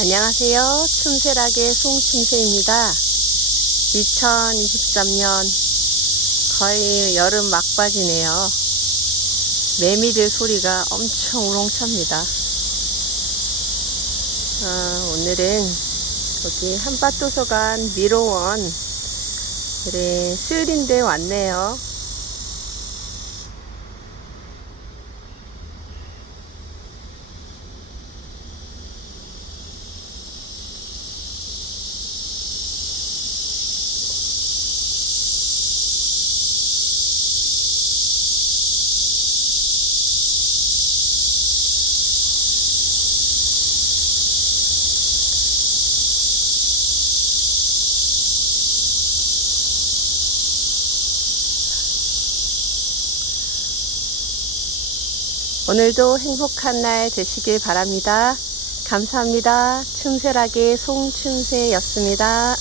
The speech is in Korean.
안녕하세요. 춤새락의 송춤새입니다. 2023년 거의 여름 막바지네요. 매미들 소리가 엄청 우렁찹니다. 아, 오늘은 여기 한밭도서관 미로원 그래 수요일인데 왔네요. 오늘도 행복한 날 되시길 바랍니다. 감사합니다. 춤새락의 송춤새였습니다.